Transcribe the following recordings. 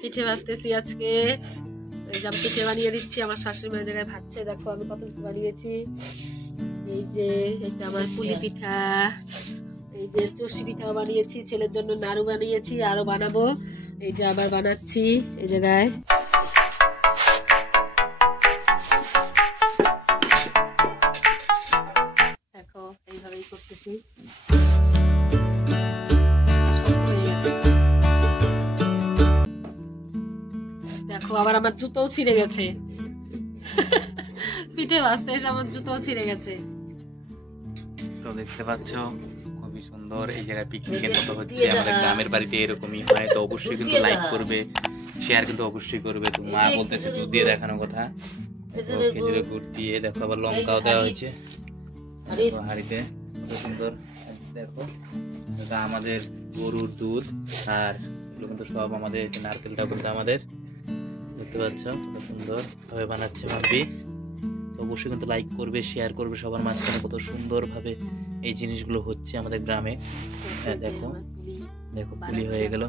পিঠে ভাজতেছি আজকে। এই যে আমি পিঠে বানিয়ে দিচ্ছি, আমার শাশুড়ি মায়ের জায়গায় ভাজছে। দেখো আমি কত কিছু বানিয়েছি। এই যে এটা আমার পুলি পিঠা, এই যে চষি পিঠাও বানিয়েছি, ছেলের জন্য নাড়ু বানিয়েছি, আরো বানাবো। এই যে আবার বানাচ্ছি এই জায়গায়। দেখো এইভাবেই করতেছি। দেখো আবার আমার জুতোও ছিঁড়ে গেছে। পিঠে ভাজতে এসে আমার জুতোও ছিঁড়ে গেছে। তো দেখতে পাচ্ছ খুবই সুন্দর। এই জায়গায় পিকনিকের মতো হচ্ছে, আমাদের গ্রামের বাড়িতে এরকমই হয়। তো অবশ্যই কিন্তু লাইক করবে, শেয়ার কিন্তু অবশ্যই করবে। তো মা বলতেছে দুধ দিয়ে দেখানোর কথা, খেজুরের গুড় দিয়ে। দেখো আবার লঙ্কাও দেওয়া হয়েছে হাঁড়িতে, কত সুন্দর। দেখো এটা আমাদের গরুর দুধ, আর এগুলো কিন্তু সব আমাদের। নারকেলটা কিন্তু আমাদের, দেখতে পাচ্ছ কত সুন্দর ভাবে বানাচ্ছে ভাবি। অবশ্যই কিন্তু লাইক করবে, শেয়ার করবে সবার মাঝখানে। কত সুন্দর ভাবে এই জিনিসগুলো হচ্ছে আমাদের গ্রামে। দেখো দেখো পুলি হয়ে গেল।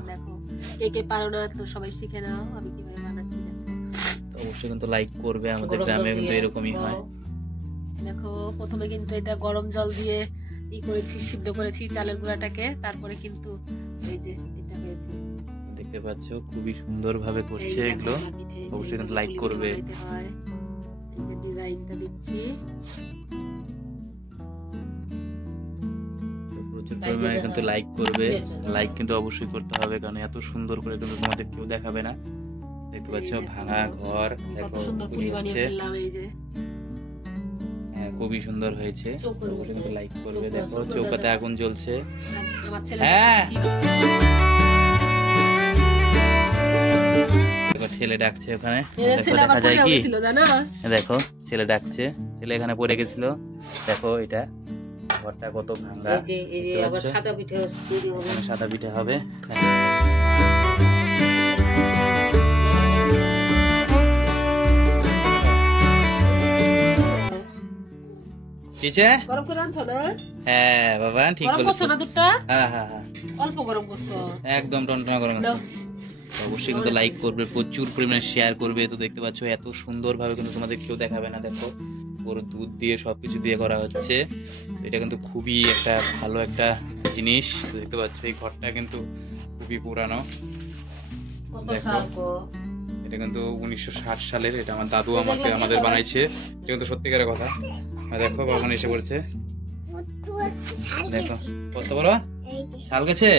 কে কে পারো না তো সবাই শিখে নাও আমি কিভাবে বানাচ্ছি। তো অবশ্যই কিন্তু লাইক করবে, আমাদের গ্রামে কিন্তু এরকমই হয়। দেখো প্রথমে কিন্তু এটা গরম জল দিয়ে করেছি, সিদ্ধ করেছি চালের গুঁড়াটাকে, তারপরে কিন্তু এই যে এটা হয়েছে। দেখতে পাচ্ছ খুবই সুন্দর ভাবে করছে এগুলো। অবশ্যই কিন্তু লাইক করবে। এই যে ডিজাইনটা দিচ্ছি, প্রচুর পরিমাণে কিন্তু লাইক করবে। লাইক কিন্তু অবশ্যই করতে হবে, কারণ এত সুন্দর করে কিন্তু তোমাদের কেউ দেখাবে না। দেখতে পাচ্ছ ভাঙা ঘর, দেখো পুলি হচ্ছে। খুবই সুন্দর হয়েছে, অবশ্যই কিন্তু লাইক করবে। দেখো চৌকাতে আগুন জ্বলছে। হ্যাঁ ছেলে ডাকছে ওখানে, দেখা যায় কি দেখো ছেলে ডাকছে। ছেলে এখানে পড়ে গেছিল। দেখো এটা ঘরটা কত ভাঙা। সাদা পিঠে হবে। হ্যাঁ বাবা ঠিক বলেছো। একদম টনটনা গরম আছে। অবশ্যই কিন্তু লাইক করবে, প্রচুর পরিমাণে শেয়ার করবে। তো দেখতে পাচ্ছ এত সুন্দর ভাবে কিন্তু তোমাদের কেউ দেখাবে না। দেখো গরুর দুধ দিয়ে সবকিছু দিয়ে করা হচ্ছে। এটা কিন্তু খুবই একটা ভালো একটা জিনিস। দেখতে পাচ্ছ এই ঘরটা কিন্তু খুবই পুরানো। দেখো এটা কিন্তু 1960 সালের। এটা আমার দাদু আমাদের বানাইছে। এটা কিন্তু সত্যিকারের কথা। দেখো কখন এসে পড়ছে। দেখো কত বড় শাল গেছে।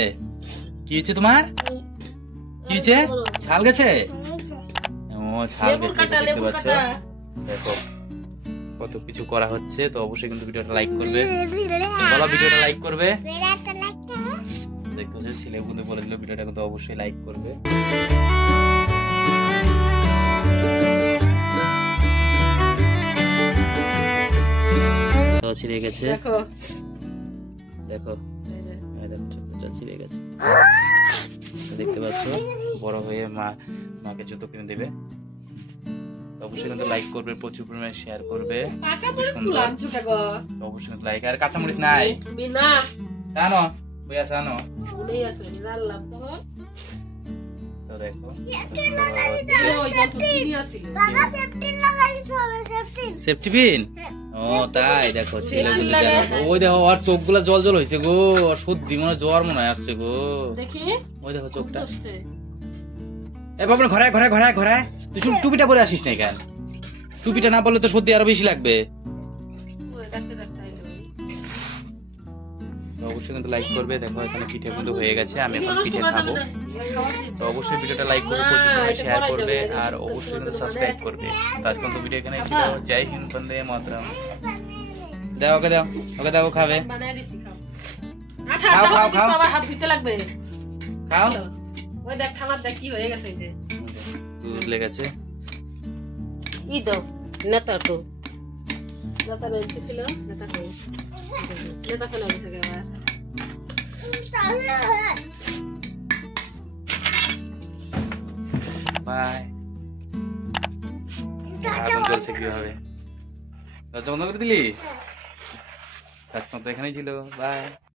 কি হচ্ছে তোমার? কি হচ্ছে? ছাল গেছে? ও ছাল গেছে, দেখতে পাচ্ছ। দেখো কত কিছু করা হচ্ছে। তো অবশ্যই কিন্তু ভিডিওটা লাইক করবে। বলো ভিডিওটা লাইক করবে। দেখতে পাচ্ছ ছেলে কিন্তু বলে দিল ভিডিওটা কিন্তু অবশ্যই লাইক করবে। ছিঁড়ে গেছে। দেখো দেখো চোখটা ছিঁড়ে গেছে। দেখতে পাচ্ছ বড় হয়ে মাকে জুতো কিনে দেবে। অবশ্যই কিন্তু লাইক করবে, প্রচুর পরিমাণে শেয়ার করবে। অবশ্যই কিন্তু লাইক। আর কাঁচামরিচ নাই জানো বই আছে আনো। তো দেখো সেফটি পিন। ও তাই দেখো ছেলে বলতে জানো। ওই দেখো ওর চোখগুলা জল জল হয়েছে গো। সত্যি মনে জ্বর মনে হয় আসছে গো। ওই দেখো চোখটা। এ বাবা ঘরে ঘরে ঘরে ঘরে তুই শুধু টুপিটা পরে আসিস না কেন? টুপিটা না পরলে তো সত্যি আরো বেশি লাগবে। অবশ্যই কিন্তু লাইক করবে। দেখো এখানে পিঠে কিন্তু হয়ে গেছে, আমি এখন পিঠে খাবো। তো অবশ্যই ভিডিওটা লাইক করবে, প্রচুর পরিমাণে শেয়ার করবে, আর অবশ্যই কিন্তু সাবস্ক্রাইব করবে। তো আজকে তো ভিডিও এখানে ছিল। জয় হিন্দ, বন্দে মাতরম। দাও ওকে দাও, ওকে দাও খাবে। খাও খাও খাও, আবার হাত ধুতে লাগবে। খাও। ওই দেখ খাবার দেখ কি হয়ে গেছে। এই যে দুধ লেগেছে। ই দাও নেতা তো নেতা লেগেছিল। নেতা খাই নেতা ফেলা গেছে আবার। বাই। আগুন জ্বলছে কিভাবে? দরজা বন্ধ করে দিলি? আজকে তো এখানেই ছিল। বাই।